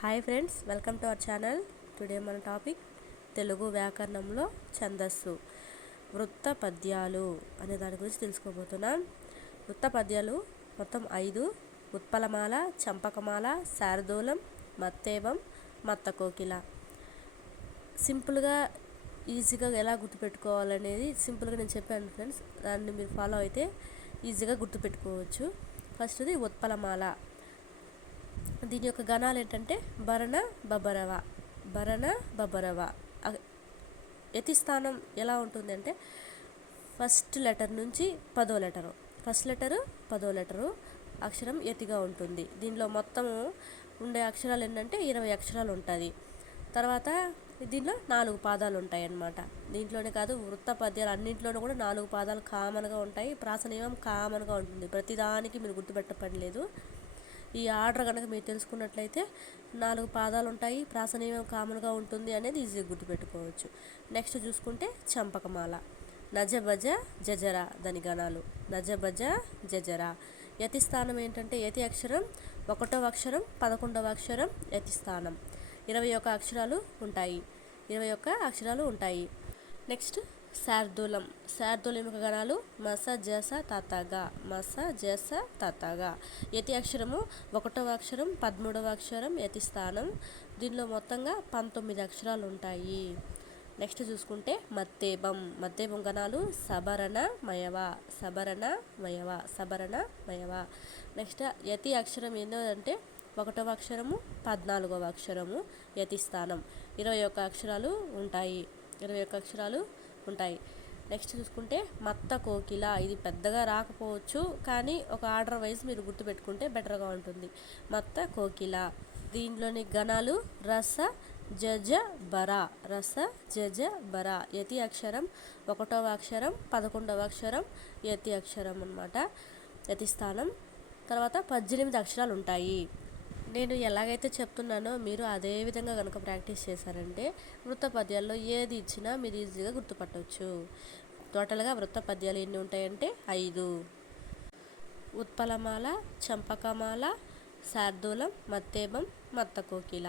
Hi friends, welcome to our channel. Today మన topic Telugu వ్యాకరణంలో ఛందస్సు వృత్త పద్యాలు అనే దాని గురించి తెలుసుకోబోతున్నాం. వృత్త పద్యాలు మొత్తం 5: ఉత్పలమాల, చంపకమాల, శార్దూలం, మత్తేవం, మత్తకోకిల. సింపుల్గా ఈజీగా ఎలా గుర్తుపెట్టుకోవాలనేది సింపుల్గా నేను చెప్పాను ఫ్రెండ్స్. దాన్ని మీరు ఫాలో అయితే ఈజీగా గుర్తుపెట్టుకోవచ్చు. ఫస్ట్ది ఉత్పలమాల. దీని యొక్క గణాలు ఏంటంటే భరణ బబరవ, భరణ బబరవ. యతి స్థానం ఎలా ఉంటుంది అంటే ఫస్ట్ లెటర్ నుంచి 10వ లెటరు, ఫస్ట్ లెటరు 10వ లెటరు అక్షరం యతిగా ఉంటుంది. దీనిలో మొత్తము ఉండే అక్షరాలు ఏంటంటే 20 అక్షరాలు ఉంటుంది. తర్వాత దీనిలో 4 పాదాలు ఉంటాయి అన్నమాట. దీంట్లోనే కాదు, వృత్త పద్యాలు అన్నింటిలోనూ కూడా 4 పాదాలు కామన్గా ఉంటాయి. ప్రాస నియమం కామన్గా ఉంటుంది. ప్రతిదానికి మీరు గుర్తుపెట్టపని లేదు. ఈ ఆర్డర్ కనుక మీరు తెలుసుకున్నట్లయితే 4 పాదాలు ఉంటాయి, ప్రాస నియమం కామన్గా ఉంటుంది అనేది ఈజీగా గుర్తుపెట్టుకోవచ్చు. నెక్స్ట్ చూసుకుంటే చంపకమాల. నజబజ జజర. దాని గణాలు నజబజ జజర. యతి స్థానం ఏంటంటే యతి అక్షరం 1వ అక్షరం 11వ అక్షరం యతి స్థానం. 21 అక్షరాలు ఉంటాయి, 21 అక్షరాలు ఉంటాయి. నెక్స్ట్ శార్దూలం. శార్దూలం యొక్క గణాలు మస జస తతగా, మస జస తతగా. యతి అక్షరము 1వ అక్షరం 13వ అక్షరం యతి స్థానం. దీనిలో మొత్తంగా 19 అక్షరాలు ఉంటాయి. నెక్స్ట్ చూసుకుంటే మత్తేబం. మత్తేబం గణాలు సబరణ మయవ, సబరణ మయవ, సబరణ మయవ. నెక్స్ట్ యతి అక్షరం ఏంటంటే 1వ అక్షరము 14వ అక్షరము యతి స్థానం. 21 అక్షరాలు ఉంటాయి, 21 అక్షరాలు ఉంటాయి. నెక్స్ట్ చూసుకుంటే మత్త కోకిల. ఇది పెద్దగా రాకపోవచ్చు, కానీ ఒక ఆర్డర్ వైజ్ మీరు గుర్తుపెట్టుకుంటే బెటర్గా ఉంటుంది. మత్త కోకిల. దీనిలోని గణాలు రస జజ బర, రస జజ బర. యతి అక్షరం 1వ అక్షరం 11వ అక్షరం యతి అక్షరం అన్నమాట, యతి స్థానం. తర్వాత 18 అక్షరాలు ఉంటాయి. నేను ఎలాగైతే చెప్తున్నానో మీరు అదే విధంగా కనుక ప్రాక్టీస్ చేశారంటే వృత్త పద్యాల్లో ఏది ఇచ్చినా మీరు ఈజీగా గుర్తుపట్టవచ్చు. టోటల్గా వృత్త పద్యాలు ఎన్ని ఉంటాయంటే 5: ఉత్పలమాల, చంపకమాల, శార్దూలం, మత్తేబం, మత్తకోకిల.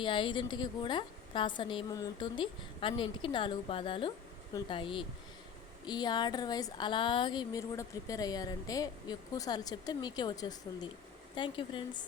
ఈ 5ంటికి కూడా ప్రాస నియమం ఉంటుంది. అన్నింటికి 4 పాదాలు ఉంటాయి. ఈ ఆర్డర్ వైజ్ అలాగే మీరు కూడా ప్రిపేర్ అయ్యారంటే ఎక్కువసార్లు చెప్తే మీకే వచ్చేస్తుంది. Thank you friends.